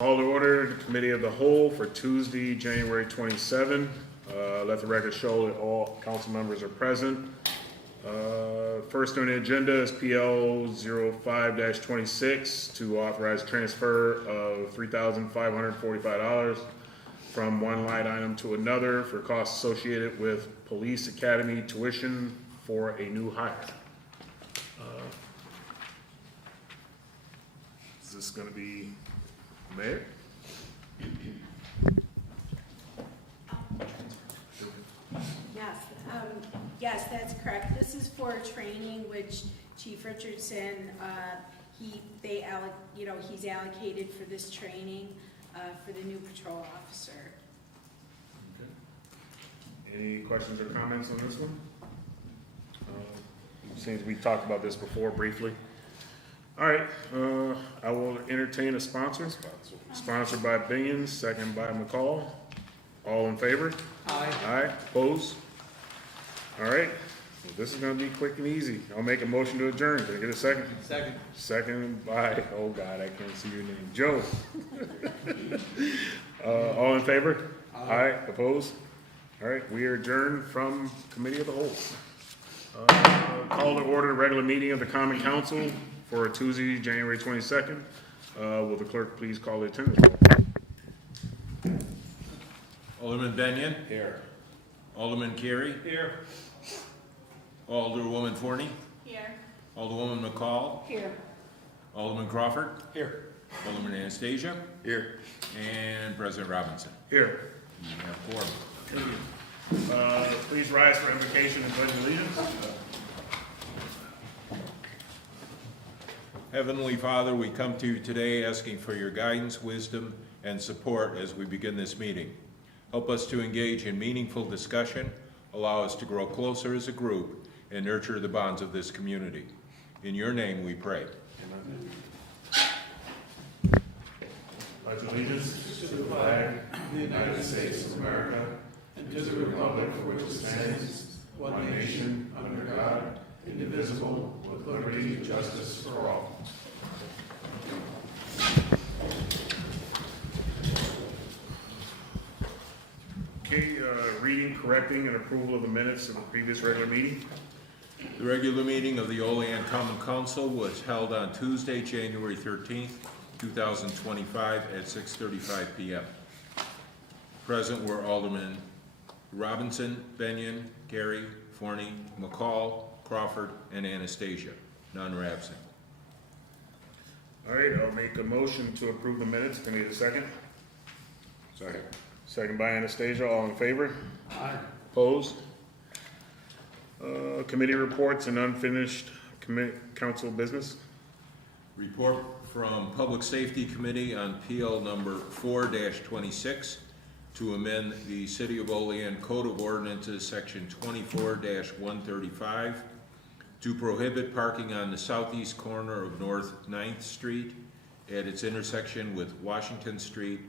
Call to order the Committee of the Whole for Tuesday, January 27. Let the record show that all council members are present. First on the agenda is PL 05-26 to authorize transfer of $3,545 from one line item to another for costs associated with Police Academy tuition for a new hire. Is this going to be Mayor? Yes, that's correct. This is for training, which Chief Richardson, he's allocated for this training for the new patrol officer. Okay. Any questions or comments on this one? Seems we talked about this before briefly. All right, I will entertain a sponsor. Sponsored by Binion, second by McCall. All in favor? Aye. Aye, opposed? All right, well, this is gonna be quick and easy. I'll make a motion to adjourn. Can I get a second? Second. Second by, oh God, I can't see your name. Joe. All in favor? Aye, opposed? All right, we are adjourned from Committee of the Whole. Call to order the regular meeting of the Common Council for Tuesday, January 22nd. Will the clerk please call the attendance roll? Alderman Benyon. Here. Alderman Carey. Here. Alderwoman Forney. Here. Alderwoman McCall. Here. Alderman Crawford. Here. Alderman Anastasia. Here. And President Robinson. Here. You have four. Please rise for invocation and pledge allegiance. Heavenly Father, we come to you today asking for your guidance, wisdom, and support as we begin this meeting. Help us to engage in meaningful discussion, allow us to grow closer as a group, and nurture the bonds of this community. In your name we pray. Amen. Pledge allegiance to the flag of the United States of America and to the republic for which it stands, one nation, under God, indivisible, with liberty and justice for all. Okay, reading, correcting, and approval of the minutes of the previous regular meeting. The regular meeting of the Olean Common Council was held on Tuesday, January 13th, 2025 at 6:35 p.m. Present were Alderman Robinson, Benyon, Carey, Forney, McCall, Crawford, and Anastasia. None were absent. All right, I'll make a motion to approve the minutes. Can I get a second? Second. Second by Anastasia. All in favor? Aye. Opposed? Committee reports and unfinished council business. Report from Public Safety Committee on PL number 4-26 to amend the City of Olean Code of Ordinances, Section 24-135, to prohibit parking on the southeast corner of North 9th Street at its intersection with Washington Street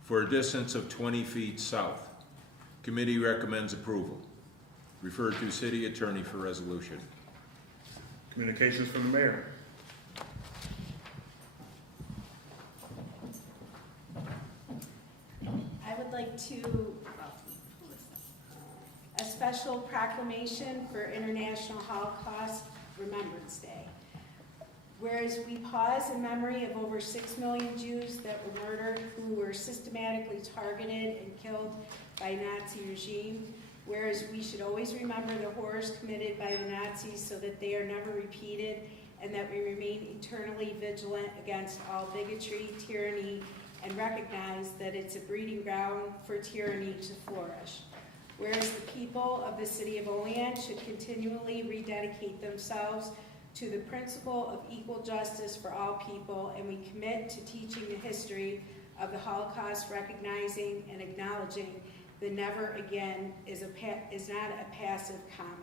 for a distance of 20 feet south. Committee recommends approval. Refer to City Attorney for resolution. Communications from the mayor. I would like to, a special proclamation for International Holocaust Remembrance Day. Whereas we pause in memory of over 6 million Jews that were murdered, who were systematically targeted and killed by Nazi regime, whereas we should always remember the horrors committed by the Nazis so that they are never repeated, and that we remain eternally vigilant against all bigotry, tyranny, and recognize that it's a breeding ground for tyranny to flourish. Whereas the people of the City of Olean should continually rededicate themselves to the principle of equal justice for all people, and we commit to teaching the history of the Holocaust, recognizing and acknowledging that never again is not a passive comment.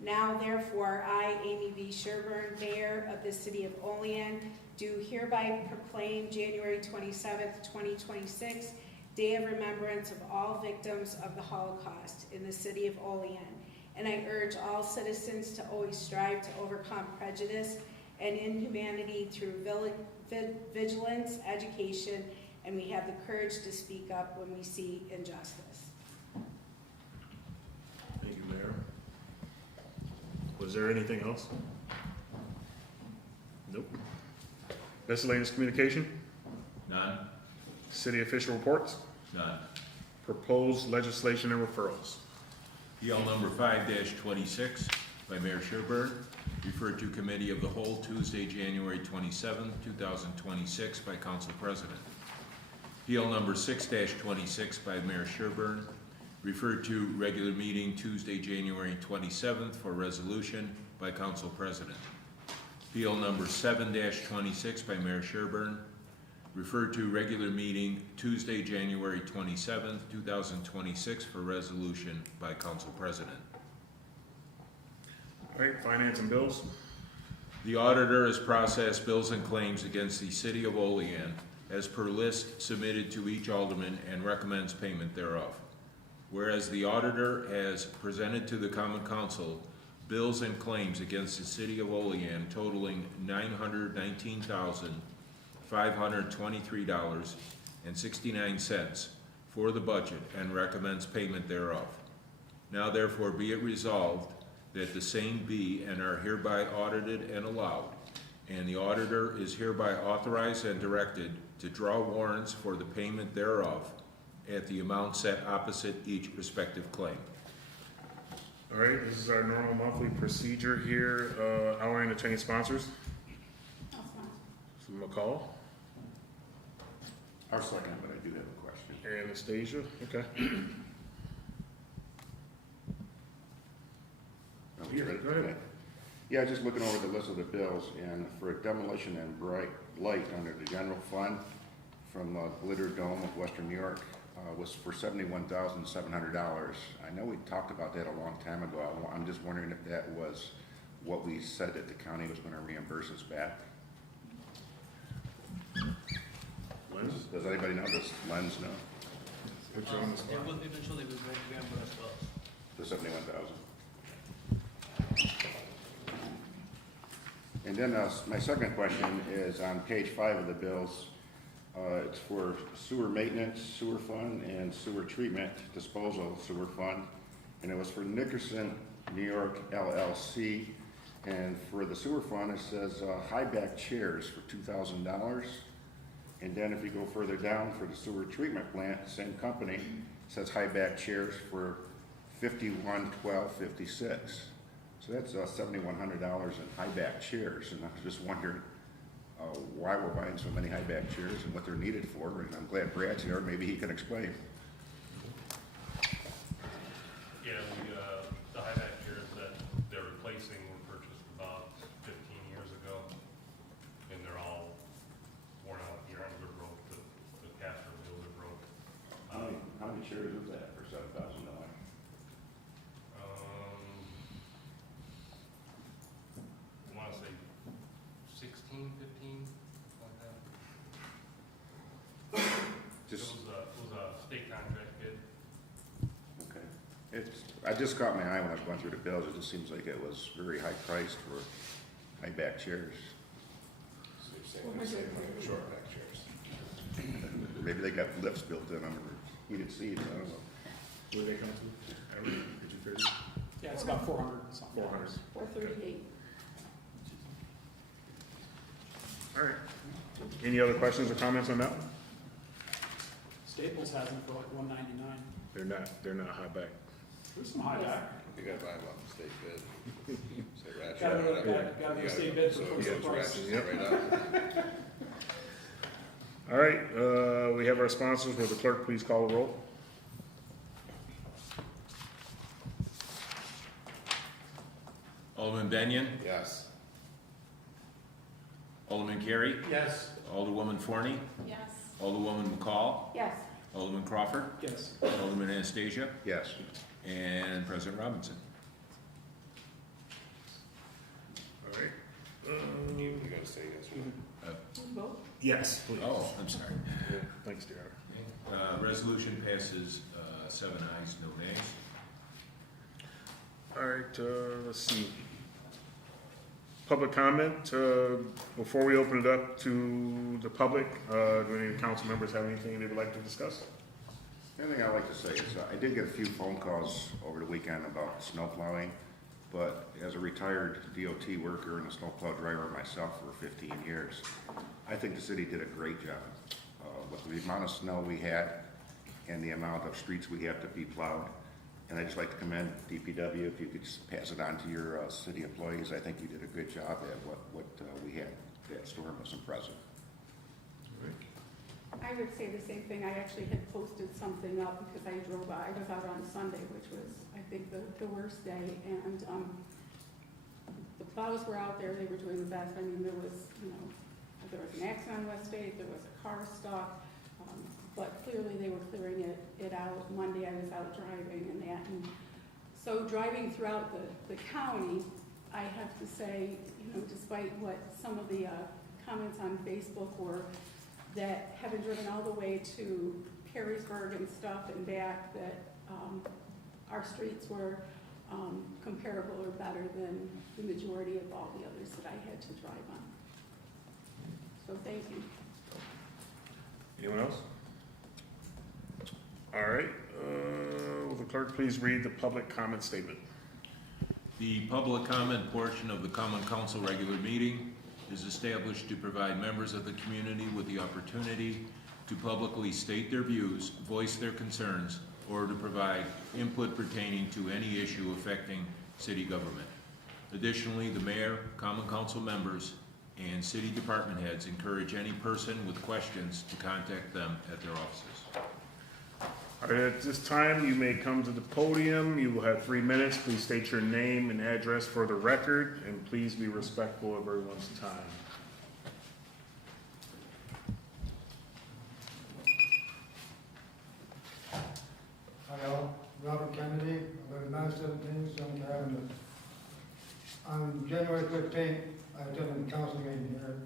Now, therefore, I, Amy V. Sherburne, Mayor of the City of Olean, do hereby proclaim January 27th, 2026, Day of Remembrance of all victims of the Holocaust in the City of Olean. And I urge all citizens to always strive to overcome prejudice and inhumanity through vigilance, education, and we have the courage to speak up when we see injustice. Thank you, Mayor. Was there anything else? Nope. Miscellaneous communication? None? City official reports? None. Proposed legislation and referrals? PL number 5-26 by Mayor Sherburne, referred to Committee of the Whole Tuesday, January 27, 2026 by Council President. PL number 6-26 by Mayor Sherburne, referred to regular meeting Tuesday, January 27th for resolution by Council President. PL number 7-26 by Mayor Sherburne, referred to regular meeting Tuesday, January 27th, 2026 for resolution by Council President. All right, finance and bills? The auditor has processed bills and claims against the City of Olean as per list submitted to each alderman and recommends payment thereof. Whereas the auditor has presented to the Common Council bills and claims against the City of Olean totaling $919,523.69 for the budget and recommends payment thereof. Now therefore be it resolved that the same be and are hereby audited and allowed, and the auditor is hereby authorized and directed to draw warrants for the payment thereof at the amount set opposite each respective claim. All right, this is our normal monthly procedure here. I'll entertain sponsors. So McCall, I'll second, but I do have a question. Anastasia, okay. Oh, you ready? Go ahead. Okay. Yeah, just looking over the list of the bills, and for demolition and bright light under the general fund from Glitter Dome of Western New York was for $71,700. I know we talked about that a long time ago. I'm just wondering if that was what we said that the county was going to reimburse us back. Does anybody know? Does Lens know? Put you on the spot. It will eventually be reimbursed to us. The 71,000. And then my second question is on page 5 of the bills. It's for sewer maintenance, sewer fund, and sewer treatment disposal sewer fund. And it was for Nickerson, New York LLC. And for the sewer fund, it says high back chairs for $2,000. And then if you go further down for the sewer treatment plant, same company, it says high back chairs for $51,1256. So that's $7,100 in high back chairs, and I was just wondering why we're buying so many high back chairs and what they're needed for. And I'm glad Brad's here; maybe he can explain. Yeah, the high back chairs that they're replacing were purchased about 15 years ago, and they're all worn out. The arms are broke, the caster wheels are broke. How many chairs is that for $7,000? I want to say 16, 15, like that. Just It was a state contract bid. okay. I just caught my eye when I was going through the bills. It just seems like it was very high priced for high back chairs. Short back chairs. Maybe they got lifts built in them or heated seats. I don't know. What did they come to? Did you figure? Yeah, it's about 400 and something. 400. 438. All right. Any other questions or comments on that one? Staples has them for like $199. They're not high back. There's some high back. You gotta buy them off the state bid. Say ratchet. Gotta be a state bid for So first it's price. ratchet Yep. right up. All right, we have our sponsors. Will the clerk please call the roll? Alderman Benyon, Yes. Alderman Carey, Yes. Alderwoman Forney, Yes. Alderwoman McCall, Yes. Alderman Crawford, Yes. Alderman Anastasia, Yes. and President Robinson. All right. You gotta say yes. Vote. Yes, please. Oh, I'm sorry. Yeah, thanks, Deanna. Resolution passes 7 ayes, no nays. All right, let's see. public comment. Before we open it up to the public, do any council members have anything they would like to discuss? The only thing I'd like to say is I did get a few phone calls over the weekend about snow plowing, but as a retired DOT worker and a snowplow driver myself for 15 years, I think the city did a great job with the amount of snow we had and the amount of streets we have to be plowed. And I'd just like to commend DPW, if you could just pass it on to your city employees. I think you did a good job at what we had. That storm was impressive. I would say the same thing. I actually had posted something up because I drove by. I was out on Sunday, which was, I think, the worst day. And the plows were out there. They were doing the best. I mean, there was an accident on West State. There was a car stuck. But clearly they were clearing it out. Monday I was out driving and that. And so driving throughout the county, I have to say, despite what some of the comments on Facebook were, that having driven all the way to Perrysburg and stuff and back, that our streets were comparable or better than the majority of all the others that I had to drive on. So thank you. Anyone else? All right, will the clerk please read the public comment statement? The public comment portion of the Common Council regular meeting is established to provide members of the community with the opportunity to publicly state their views, voice their concerns, or to provide input pertaining to any issue affecting city government. Additionally, the mayor, Common Council members, and city department heads encourage any person with questions to contact them at their offices. All right, at this time, you may come to the podium. You will have 3 minutes. Please state your name and address for the record, and please be respectful of everyone's time. Hi all, Robert Kennedy, I live at 917 Seneca Avenue. On January 15th, I attended a council meeting here.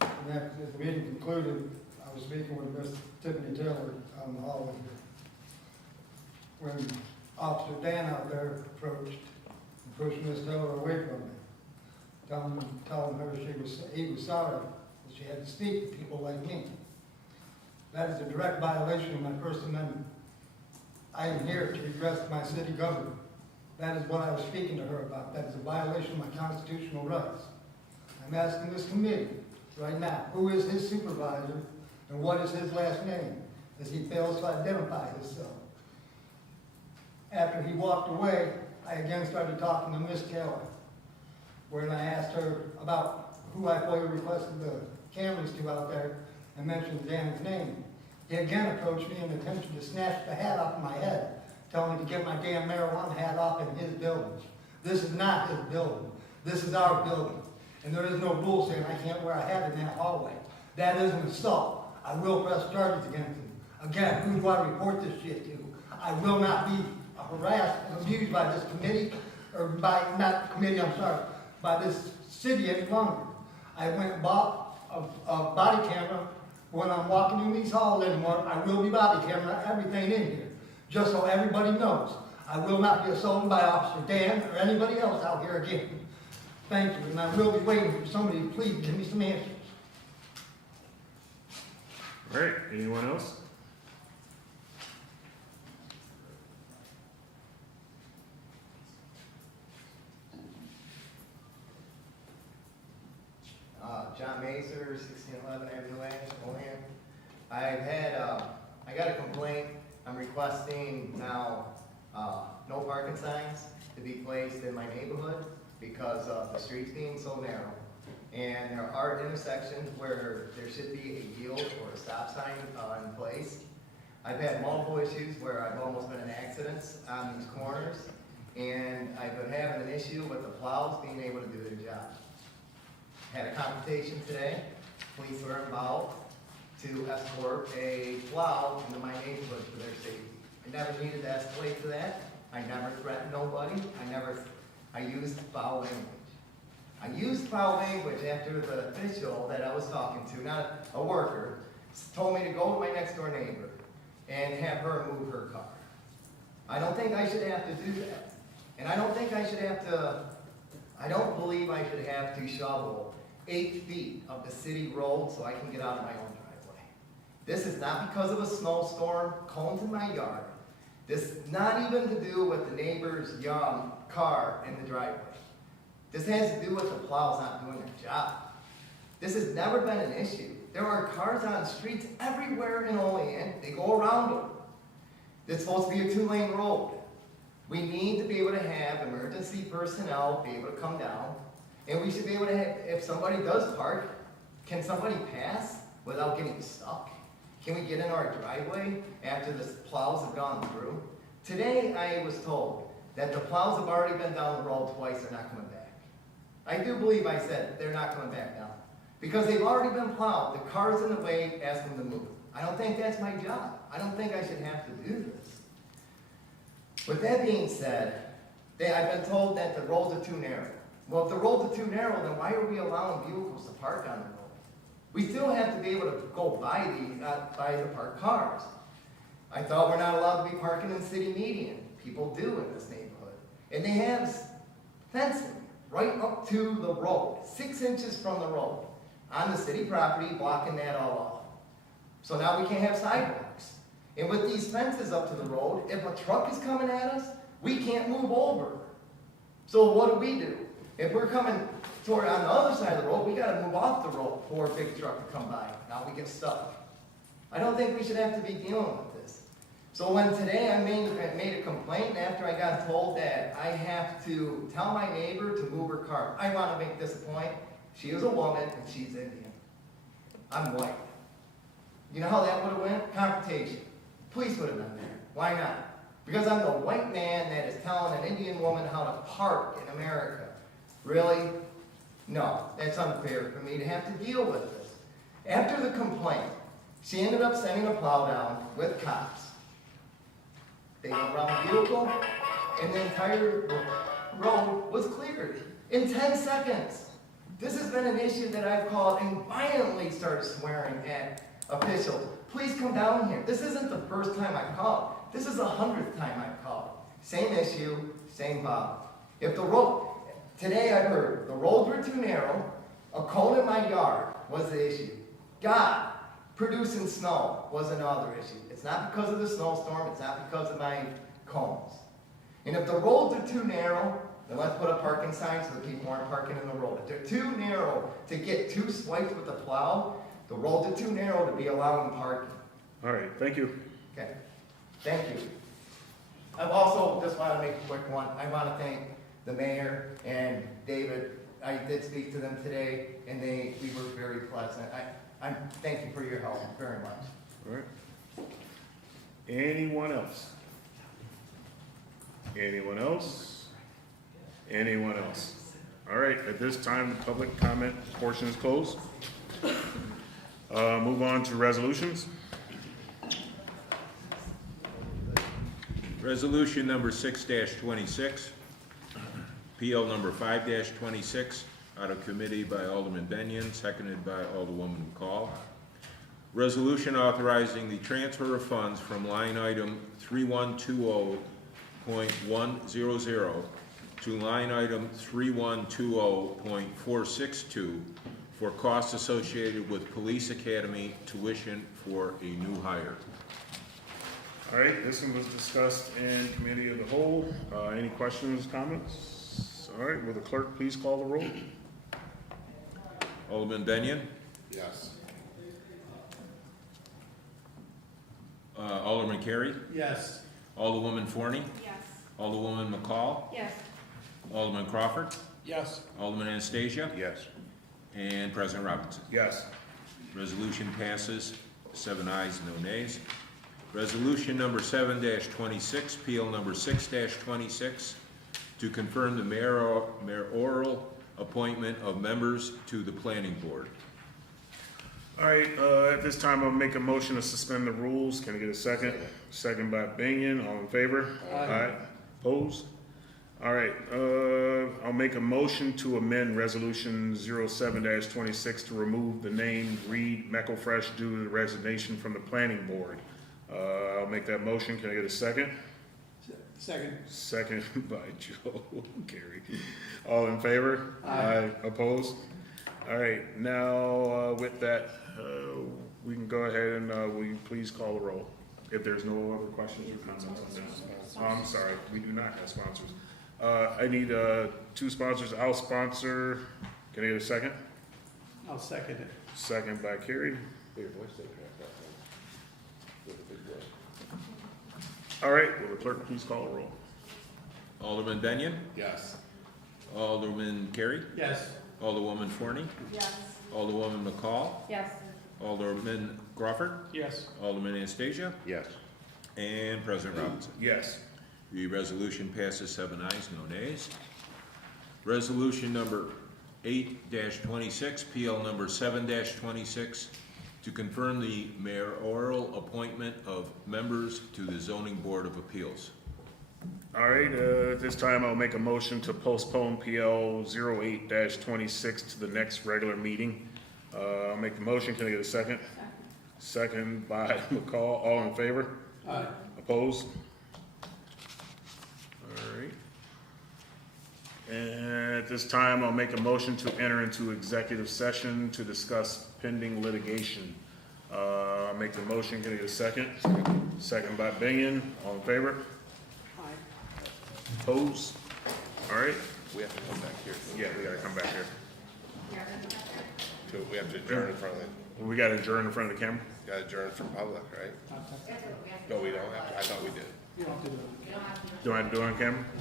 And after the meeting concluded, I was speaking with Miss Tiffany Taylor on the hallway here. When Officer Dan out there approached Miss Taylor away from me, telling her he was sorry that she had to speak to people like me. That is a direct violation of my First Amendment. I am here to address my city government. That is what I was speaking to her about. That is a violation of my constitutional rights. I'm asking this committee right now, who is his supervisor and what is his last name, as he fails to identify himself. After he walked away, I again started talking to Miss Taylor, where I asked her about who I FOIA requested the cameras to out there and mentioned Dan's name. He again approached me in an attempt to snatch the hat off my head, telling me to get my damn marijuana hat off in his building. This is not his building. This is our building. And there is no rule saying I can't wear a hat in that hallway. That is an assault. I will press charges against him. Again, who do I report this shit to? I will not be harassed and abused by this committee, or by, not committee, I'm sorry, by this city any longer. I went and bought a body camera. When I'm walking in these halls anymore, I will be body camera everything in here, just so everybody knows. I will not be assaulted by Officer Dan or anybody else out here again. Thank you, and I will be waiting for somebody to please give me some answers. All right, anyone else? John Mazer, 1611 Avenue A, Olean. I got a complaint. I'm requesting now no parking signs to be placed in my neighborhood because of the streets being so narrow. And there are intersections where there should be a yield or a stop sign in place. I've had multiple issues where I've almost been in accidents on these corners, and I've been having an issue with the plows being able to do their job. Had a confrontation today. Police were involved to escort a plow into my neighborhood for their safety. I never needed to escalate to that. I never threatened nobody. I used foul language. I used foul language after the official that I was talking to, not a worker, told me to go to my next door neighbor and have her move her car. I don't think I should have to do that. And I don't think I should have to I don't believe I should have to shovel 8 feet of the city road so I can get out of my own driveway. This is not because of a snowstorm, cones in my yard. This is not even to do with the neighbor's young car in the driveway. This has to do with the plows not doing their job. This has never been an issue. There are cars on streets everywhere in Olean. They go around them. It's supposed to be a 2-lane road. We need to be able to have emergency personnel be able to come down. And we should be able to have, if somebody does park, can somebody pass without getting stuck? Can we get in our driveway after the plows have gone through? Today, I was told that the plows have already been down the road twice, they're not coming back. I do believe I said they're not coming back now. Because they've already been plowed, the car's in the way, ask them to move. I don't think that's my job. I don't think I should have to do this. With that being said, I've been told that the roads are too narrow. Well, if the roads are too narrow, then why are we allowing vehicles to park on the road? We still have to be able to go by the parked cars. I thought we're not allowed to be parking in city median. People do in this neighborhood. And they have fencing right up to the road, 6 inches from the road, on the city property, blocking that all off. So now we can't have sidewalks. And with these fences up to the road, if a truck is coming at us, we can't move over. So what do? If we're coming toward on the other side of the road, we gotta move off the road for a big truck to come by. Now we get stuck. I don't think we should have to be dealing with this. So when today I made a complaint after I got told that I have to tell my neighbor to move her car. I wanna make this a point. She is a woman and she's Indian. I'm white. You know how that would've went? Confrontation. Police would have been there. Why not? Because I'm the white man that is telling an Indian woman how to park in America. Really? No, that's unfair for me to have to deal with this. After the complaint, she ended up sending a plow down with cops. They went around the vehicle, and the entire road was cleared in 10 seconds. This has been an issue that I've called and violently started swearing at officials. Please come down here. This isn't the first time I've called. This is the 100th time I've called. Same issue, same problem. If the road, today I heard the roads were too narrow, a cone in my yard was the issue. God, producing snow was another issue. It's not because of the snowstorm, it's not because of my cones. And if the roads are too narrow, then let's put up parking signs so that people aren't parking in the road. If they're too narrow to get 2 swipes with the plow, the roads are too narrow to be allowing parking. All right, thank you. Okay, thank you. I also just want to make a quick one. I want to thank the mayor and David. I did speak to them today, and we were very pleasant. I thank you for your help very much. All right. Anyone else? Anyone else? Anyone else? All right, at this time, the public comment portion is closed. Move on to resolutions. Resolution number 6-26, PL number 5-26, out of committee by Alderman Benyon, seconded by Alderwoman McCall. Resolution authorizing the transfer of funds from line item 3120.100 to line item 3120.462 for costs associated with Police Academy tuition for a new hire. All right, this one was discussed in committee of the whole. Any questions, comments? All right, will the clerk please call the roll? Alderman Benyon? Yes. Alderman Carey? Yes. Alderwoman Forney? Yes. Alderwoman McCall? Yes. Alderman Crawford? Yes. Alderman Anastasia? Yes. And President Robinson. Yes. Resolution passes, 7 ayes, no nays. Resolution number 7-26, PL number 6-26, to confirm the mayoral appointment of members to the planning board. All right, at this time, I'll make a motion to suspend the rules. Can I get a second? Second by Benyon, all in favor? Aye. Opposed? All right, I'll make a motion to amend resolution 07-26 to remove the name Reed Mecklefresh due to the resignation from the planning board. I'll make that motion. Can I get a second? Second. Second by Joe, Gary. All in favor? Aye. Opposed? All right, now, with that, we can go ahead and, will you please call the roll? If there's no other questions or comments on this. I'm sorry, we do not have sponsors. I need, 2 sponsors. I'll sponsor, can I get a second? I'll second it. Second by Carrie. Bigger voice taker, I thought, with a big voice. All right, will the clerk please call the roll? Alderman Benyon, Yes. Alderman Carey, Yes. Alderwoman Forney, Yes. Alderwoman McCall, Yes. Alderman Crawford, Yes. Alderman Anastasia, Yes. and President Robinson. Yes. The resolution passes 7 ayes, no nays. Resolution number 8-26, PL number 7-26, to confirm the mayoral appointment of members to the Zoning Board of Appeals. All right, at this time, I'll make a motion to postpone PL 08-26 to the next regular meeting. I'll make the motion, can I get a second? Second by McCall, all in favor? Aye. Opposed? All right. And at this time, I'll make a motion to enter into executive session to discuss pending litigation. I'll make the motion, can I get a second? Second by Binion, all in favor? Opposed? All right, We have to come back here. yeah, we gotta come back here. We have to adjourn in front of We gotta adjourn in front of the camera? got to adjourn from public, right? No, we don't have to. I thought we did. You don't have to do it. Do I have to do it on camera?